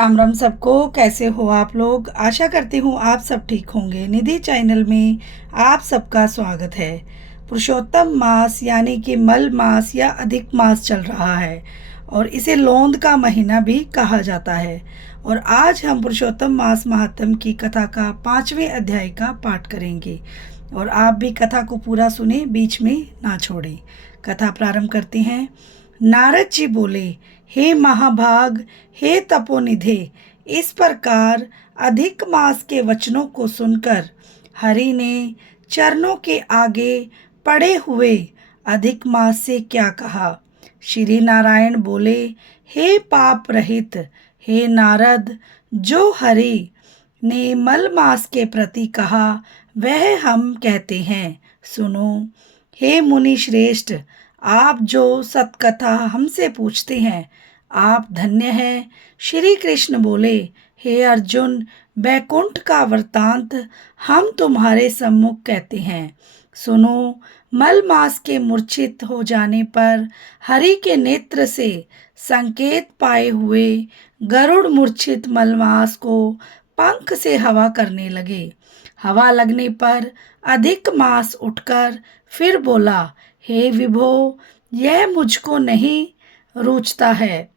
राम राम सबको। कैसे हो आप लोग? आशा करती हूँ आप सब ठीक होंगे। निधि चैनल में आप सबका स्वागत है। पुरुषोत्तम मास यानी कि मल मास या अधिक मास चल रहा है और इसे लोंद का महीना भी कहा जाता है। और आज हम पुरुषोत्तम मास महात्म की कथा का 5वें अध्याय का पाठ करेंगे और आप भी कथा को पूरा सुने, बीच में ना छोड़ें। कथा प्रारंभ करते हैं। नारद जी बोले, हे महाभाग, हे तपोनिधे, इस प्रकार अधिक मास के वचनों को सुनकर हरि ने चरणों के आगे पड़े हुए अधिक मास से क्या कहा। श्री नारायण बोले, हे पाप रहित, हे नारद, जो हरि ने मल मास के प्रति कहा वह हम कहते हैं, सुनो। हे मुनि श्रेष्ठ, आप जो सतकथा हमसे पूछते हैं, आप धन्य हैं। श्री कृष्ण बोले, हे अर्जुन, बैकुंठ का वृतांत हम तुम्हारे सम्मुख कहते हैं, सुनो। मल मास के मूर्छित हो जाने पर हरि के नेत्र से संकेत पाए हुए गरुड़ मूर्छित मलमास को पंख से हवा करने लगे। हवा लगने पर अधिक मास उठकर फिर बोला, हे विभो, यह मुझको नहीं रुचता है।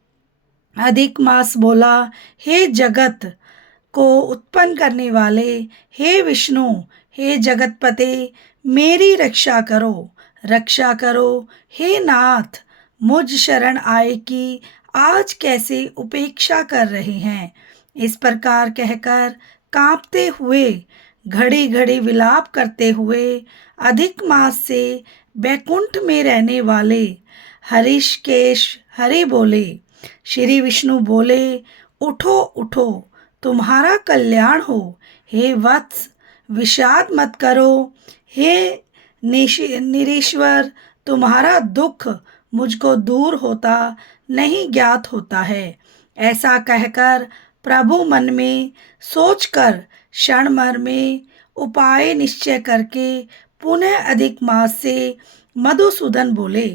अधिक मास बोला, हे जगत को उत्पन्न करने वाले, हे विष्णु, हे जगतपते, मेरी रक्षा करो, रक्षा करो। हे नाथ, मुझ शरण आए कि आज कैसे उपेक्षा कर रहे हैं। इस प्रकार कहकर कांपते हुए, घड़ी घड़ी विलाप करते हुए अधिक मास से बैकुंठ में रहने वाले हरिशकेश हरि बोले। श्री विष्णु बोले, उठो उठो, तुम्हारा कल्याण हो। हे वत्स, विषाद मत करो। हे निरीश्वर, तुम्हारा दुख मुझको दूर होता नहीं ज्ञात होता है। ऐसा कहकर प्रभु मन में सोचकर क्षण भर में उपाय निश्चय करके पुनः अधिक मास से मधुसूदन बोले।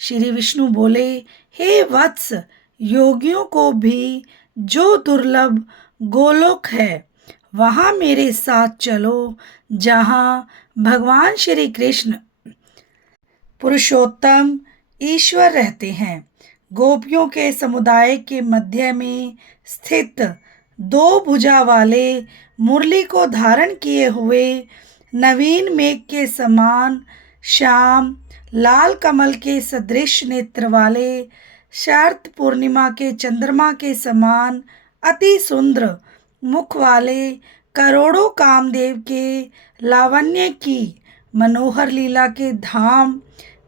श्री विष्णु बोले, हे वत्स, योगियों को भी जो दुर्लभ गोलोक है वहाँ मेरे साथ चलो, जहाँ भगवान श्री कृष्ण पुरुषोत्तम ईश्वर रहते हैं। गोपियों के समुदाय के मध्य में स्थित दो भुजा वाले, मुरली को धारण किए हुए, नवीन मेघ के समान श्याम लाल कमल के सदृश नेत्र वाले, शरद पूर्णिमा के चंद्रमा के समान अति सुंदर मुख वाले, करोड़ों कामदेव के लावण्य की मनोहर लीला के धाम,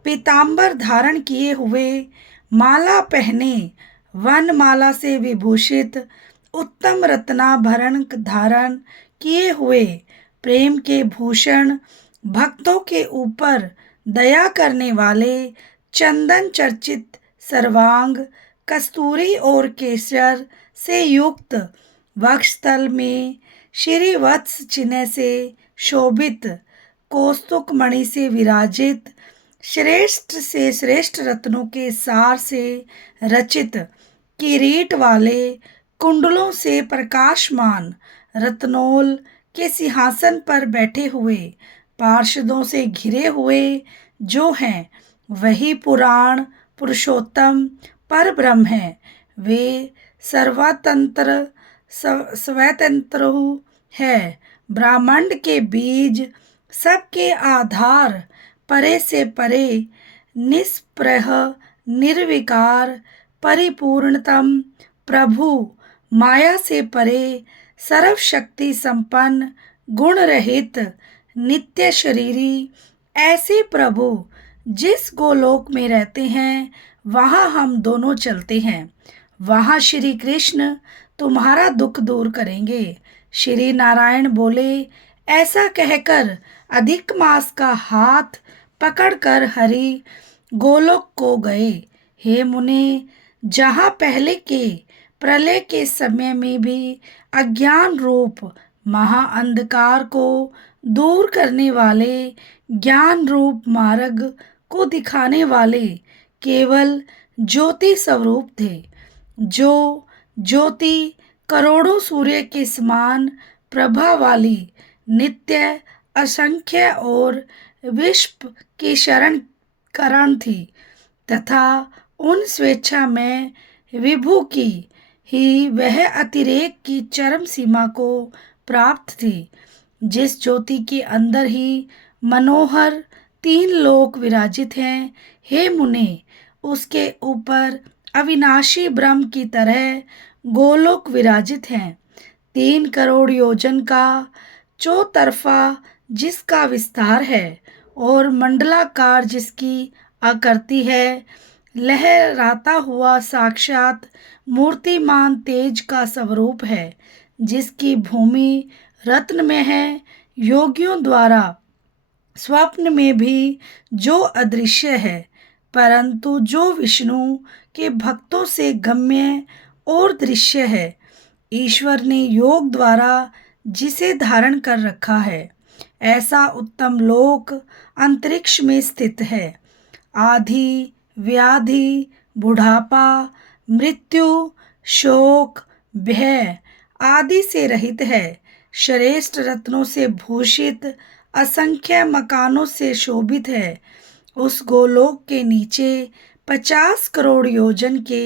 पीतांबर धारण किए हुए, माला पहने, वन माला से विभूषित, उत्तम रत्नाभरण धारण किए हुए, प्रेम के भूषण, भक्तों के ऊपर दया करने वाले, चंदन चर्चित सर्वांग, कस्तूरी और केसर से युक्त, वक्षस्थल में श्री वत्स चिन्ह से शोभित, कौस्तुक मणि से विराजित, श्रेष्ठ से श्रेष्ठ रत्नों के सार से रचित, किरीट वाले, कुंडलों से प्रकाशमान, रत्नोल के सिंहासन पर बैठे हुए, पार्षदों से घिरे हुए जो हैं, वही पुराण पुरुषोत्तम पर ब्रह्म है। वे सर्वतंत्र स्वतंत्र है, ब्रह्मांड के बीज, सबके आधार, परे से परे, निष्प्रह, निर्विकार, परिपूर्णतम प्रभु, माया से परे, सर्वशक्ति संपन्न, गुण रहित, नित्य शरीरी, ऐसे प्रभु जिस गोलोक में रहते हैं वहाँ हम दोनों चलते हैं। वहाँ श्री कृष्ण तुम्हारा दुख दूर करेंगे। श्री नारायण बोले, ऐसा कहकर अधिक मास का हाथ पकड़कर हरि गोलोक को गए। हे मुने, जहाँ पहले के प्रलय के समय में भी अज्ञान रूप महाअंधकार को दूर करने वाले, ज्ञान रूप मार्ग को दिखाने वाले केवल ज्योति स्वरूप थे, जो ज्योति करोड़ों सूर्य के समान प्रभा वाली, नित्य, असंख्य और विश्व की शरण करण थी, तथा उन स्वेच्छा में विभु की ही वह अतिरेक की चरम सीमा को प्राप्त थी, जिस ज्योति के अंदर ही मनोहर तीन लोक विराजित हैं। हे मुने, उसके ऊपर अविनाशी ब्रह्म की तरह गोलोक विराजित हैं। 3 करोड़ योजन का चौतरफा जिसका विस्तार है और मंडलाकार जिसकी आकृति है, लहराता हुआ साक्षात मूर्तिमान तेज का स्वरूप है, जिसकी भूमि रत्न में है। योगियों द्वारा स्वप्न में भी जो अदृश्य है, परंतु जो विष्णु के भक्तों से गम्य और दृश्य है, ईश्वर ने योग द्वारा जिसे धारण कर रखा है, ऐसा उत्तम लोक अंतरिक्ष में स्थित है। आधि, व्याधि, बुढ़ापा, मृत्यु, शोक, भय आदि से रहित है। श्रेष्ठ रत्नों से भूषित, असंख्य मकानों से शोभित है। उस गोलोक के नीचे 50 करोड़ योजन के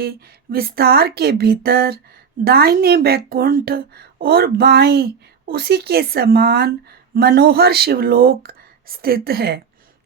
विस्तार के भीतर दाहिने बैकुंठ और बाएं उसी के समान मनोहर शिवलोक स्थित है।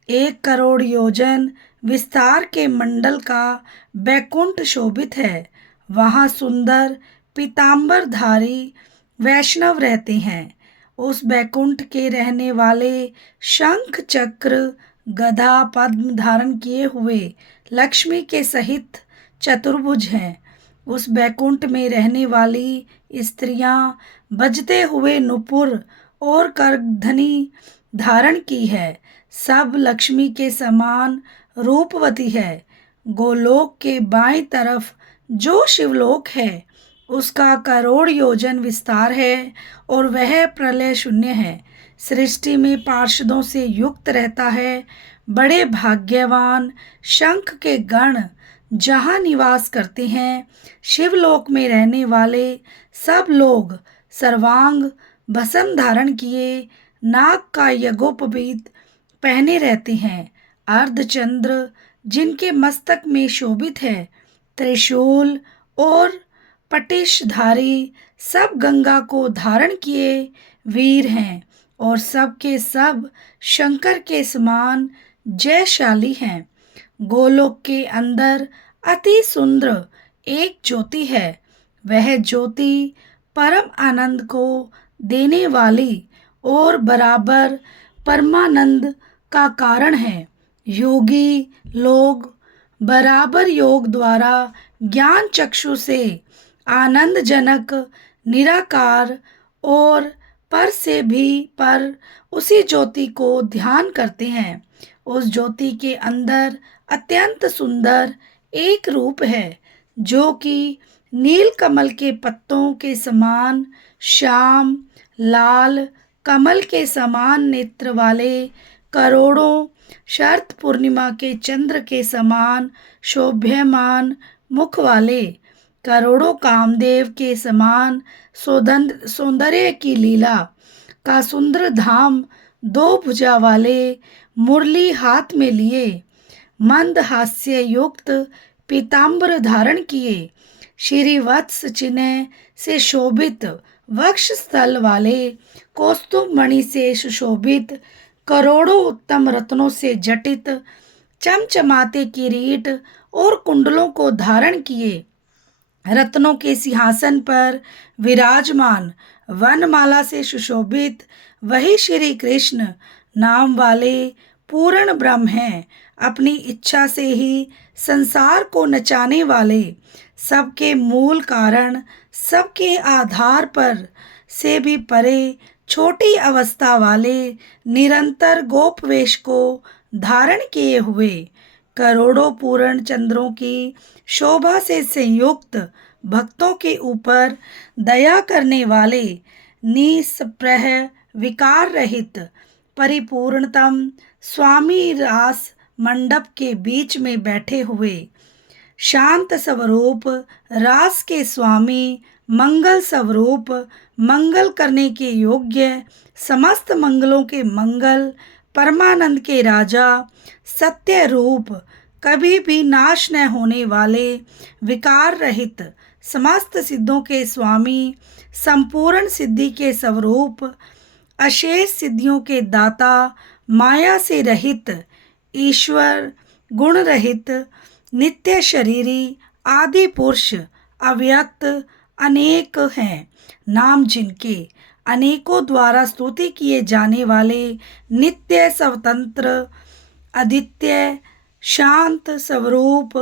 1 करोड़ योजन विस्तार के मंडल का बैकुंठ शोभित है। वहाँ सुंदर पीतांबरधारी वैष्णव रहते हैं। उस बैकुंठ के रहने वाले शंख, चक्र, गदा, पद्म धारण किए हुए लक्ष्मी के सहित चतुर्भुज हैं। उस बैकुंठ में रहने वाली स्त्रियां बजते हुए नुपुर और करधनी धारण की है, सब लक्ष्मी के समान रूपवती है। गोलोक के बाईं तरफ जो शिवलोक है, उसका करोड़ योजन विस्तार है और वह प्रलय शून्य है। सृष्टि में पार्षदों से युक्त रहता है। बड़े भाग्यवान शंख के गण जहाँ निवास करते हैं, शिवलोक में रहने वाले सब लोग सर्वांग भस्म धारण किए, नाग का यज्ञोपवीत पहने रहते हैं। अर्धचंद्र जिनके मस्तक में शोभित है, त्रिशूल और पटिशधारी सब गंगा को धारण किए वीर हैं और सब के सब शंकर के समान जयशाली हैं। गोलोक के अंदर अति सुंदर एक ज्योति है। वह ज्योति परम आनंद को देने वाली और बराबर परमानंद का कारण है। योगी लोग बराबर योग द्वारा ज्ञान चक्षु से आनंदजनक निराकार और पर से भी पर उसी ज्योति को ध्यान करते हैं। उस ज्योति के अंदर अत्यंत सुंदर एक रूप है, जो कि नील कमल के पत्तों के समान श्याम, लाल कमल के समान नेत्र वाले, करोड़ों शरद पूर्णिमा के चंद्र के समान शोभ्यमान मुख वाले, करोड़ों कामदेव के समान सौंदर्य की लीला का सुंदर धाम, 2 भुजा वाले, मुरली हाथ में लिए, मंद हास्य युक्त पीतांबर धारण किए, श्रीवत्स चिन्ह से शोभित वक्ष स्थल वाले, कौस्तुभ मणि से सुशोभित, करोड़ों उत्तम रत्नों से जटित, चमचमाते किरीट और कुंडलों को धारण किए, रत्नों के सिंहासन पर विराजमान, वनमाला से सुशोभित वही श्री कृष्ण नाम वाले पूर्ण ब्रह्म हैं। अपनी इच्छा से ही संसार को नचाने वाले, सबके मूल कारण, सबके आधार पर से भी परे, छोटी अवस्था वाले, निरंतर गोपवेश को धारण किए हुए, करोड़ों पूर्ण चंद्रों की शोभा से संयुक्त, भक्तों के ऊपर दया करने वाले, निस्पृह विकार रहित, परिपूर्णतम स्वामी रास मंडप के बीच में बैठे हुए, शांत स्वरूप रास के स्वामी, मंगल स्वरूप, मंगल करने के योग्य, समस्त मंगलों के मंगल, परमानंद के राजा, सत्य रूप, कभी भी नाश न होने वाले, विकार रहित, समस्त सिद्धों के स्वामी, संपूर्ण सिद्धि के स्वरूप, अशेष सिद्धियों के दाता, माया से रहित, ईश्वर, गुण रहित, नित्य शरीरी, आदि पुरुष, अव्यक्त, अनेक हैं नाम जिनके, अनेकों द्वारा स्तुति किए जाने वाले, नित्य स्वतंत्र, अद्वितीय, शांत स्वरूप,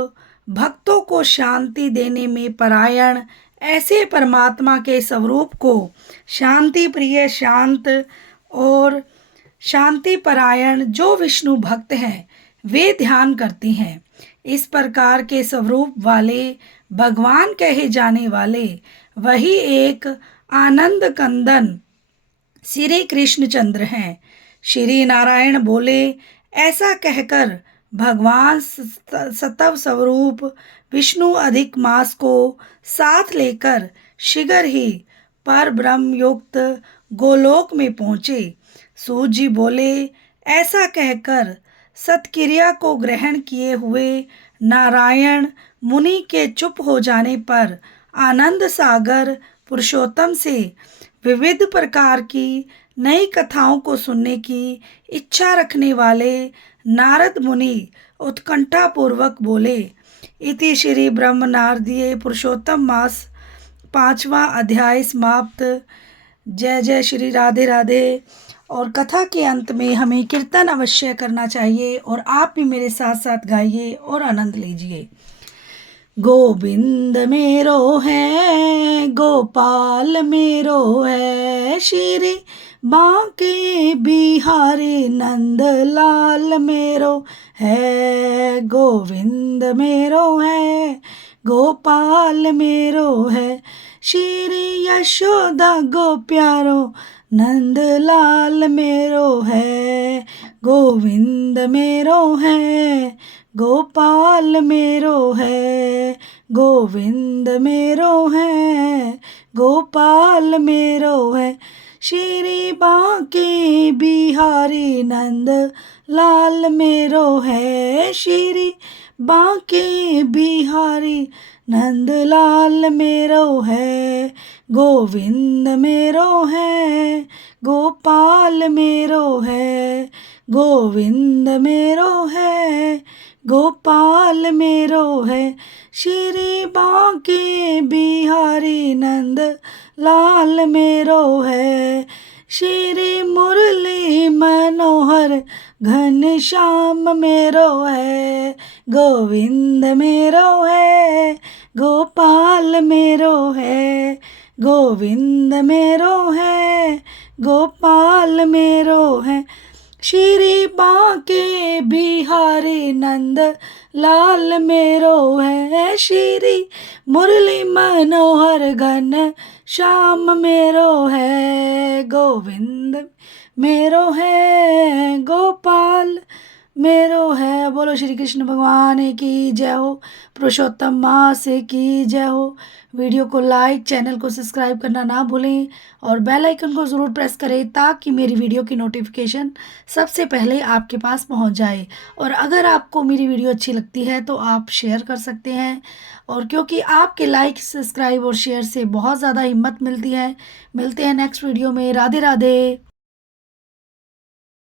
भक्तों को शांति देने में परायण, ऐसे परमात्मा के स्वरूप को शांति प्रिय, शांत और शांति परायण जो विष्णु भक्त हैं वे ध्यान करते हैं। इस प्रकार के स्वरूप वाले भगवान कहे जाने वाले वही एक आनंद कंदन श्री कृष्णचंद्र हैं। श्री नारायण बोले, ऐसा कहकर भगवान सतव स्वरूप विष्णु अधिक मास को साथ लेकर शीघ्र ही पर ब्रह्म युक्त गोलोक में पहुँचे। सूत जी बोले, ऐसा कहकर सत्क्रिया को ग्रहण किए हुए नारायण मुनि के चुप हो जाने पर आनंद सागर पुरुषोत्तम से विविध प्रकार की नई कथाओं को सुनने की इच्छा रखने वाले नारद मुनि उत्कंठा पूर्वक बोले। इति श्री ब्रह्म नारदीय पुरुषोत्तम मास 5वां अध्याय समाप्त। जय जय श्री राधे राधे। और कथा के अंत में हमें कीर्तन अवश्य करना चाहिए और आप भी मेरे साथ साथ गाइए और आनंद लीजिए। गोविंद मेरो है, गोपाल मेरो है, श्री बांके बिहारी नंद लाल मेरो है। गोविंद मेरो है, गोपाल मेरो है, श्री यशोदा गो प्यारो नंद लाल मेरो है। गोविंद मेरो है, गोपाल मेरो है, गोविंद मेरो है, गोपाल मेरो है, श्री बांके बिहारी नंद लाल मेरो है, श्री बांके बिहारी नंद लाल मेरो है। गोविंद मेरो है, गोपाल मेरो है, गोविंद मेरो है, गोपाल मेरो है, श्री बांके बिहारी नंद लाल मेरो है, श्री मुरली मनोहर घन श्याम मेरो है। गोविंद मेरो है, गोपाल मेरो है, गोविंद मेरो है, गोपाल मेरो है, श्री बांके बिहारी नंद लाल मेरो है, श्री मुरली मनोहर घन श्याम मेरो है। गोविंद मेरो है, गोपाल मेरो है। बोलो श्री कृष्ण भगवान की जय हो, पुरुषोत्तम मास की जय हो। वीडियो को लाइक, चैनल को सब्सक्राइब करना ना भूलें और बेल आइकन को ज़रूर प्रेस करें ताकि मेरी वीडियो की नोटिफिकेशन सबसे पहले आपके पास पहुंच जाए। और अगर आपको मेरी वीडियो अच्छी लगती है तो आप शेयर कर सकते हैं, और क्योंकि आपके लाइक, सब्सक्राइब और शेयर से बहुत ज़्यादा हिम्मत मिलती है। मिलते हैं नेक्स्ट वीडियो में। राधे राधे।